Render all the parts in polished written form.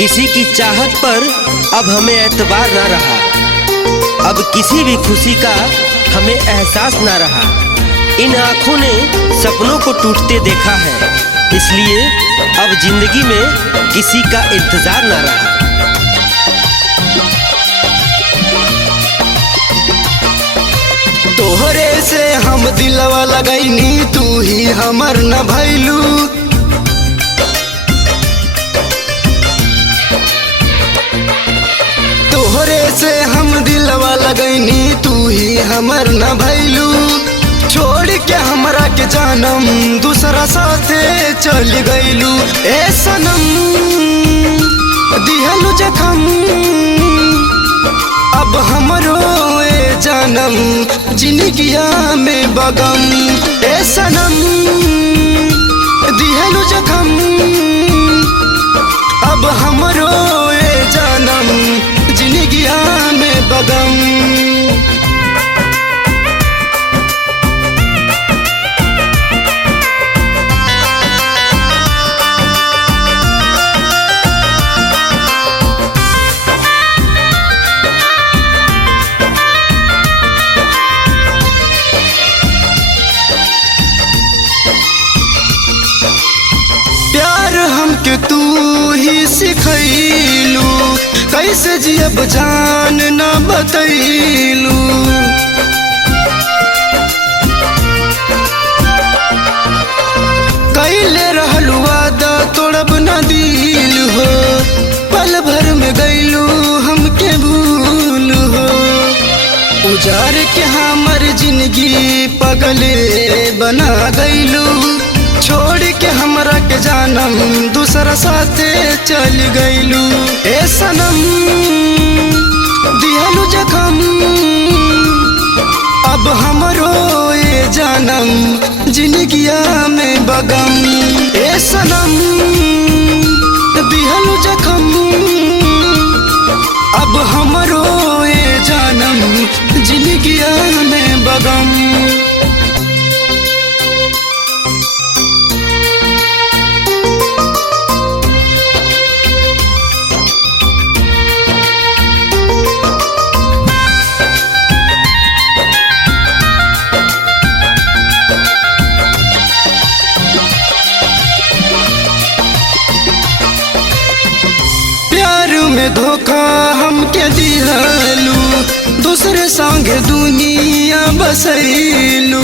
किसी की चाहत पर अब हमें एतबार ना रहा, अब किसी भी खुशी का हमें एहसास ना रहा। इन आँखों ने सपनों को टूटते देखा है, इसलिए अब जिंदगी में किसी का इंतजार ना रहा। तोहरे से हम दिलवा लगैनी, तू ही हमर न भैलू। तोहरे से हम दिलवा लगैनी, तू ही हमर न भैलू। छोड़ के हमरा के जानम दूसरा साथे चल गईलू। ए सनम दिहलू जखम, अब हमरो ए जानम जिंदगिया में बगम। ए सनम दिहलू जखम, अब हमरो ए जानम जिंदगिया में बगम। प्यार हमके तू ही सिखैलू, कैसे जियब जान न बतैलू। कैले रहलू वादा तोड़ब न दिल हो, पल भर में गईलू हमके भूल हो। उजार के हमर जिंदगी पगले बना गईलू। छोड़ के हमरा के जानम दूसरा साथे चल गईलू। ए सनम दिहलू जखम, अब हमरो ए जानम जिंदगिया में बगम। ए सनम दिहलू जखम, अब हमरो ए जानम जिंदगिया में बगम। में धोखा हमके दिहलू, दूसरे संग दुनिया बसैलू।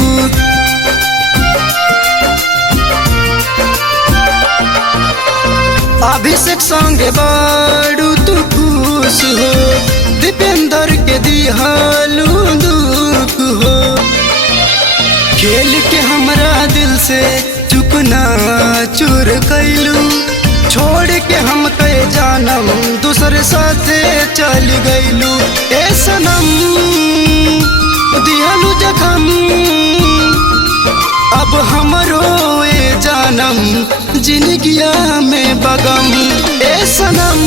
अभिषेक संग बाड़ू तू खुश हो, दीपेंद्र के दिहलू दुख हो। खेल के हमरा दिल से चुकना चूर कैलू। छोड़ के हम के जानम दूसरे साथे चल गईलू। ए सनम दिहलू जखम, अब हमरो ए जानम जिंदगिया में बगम। ए सनम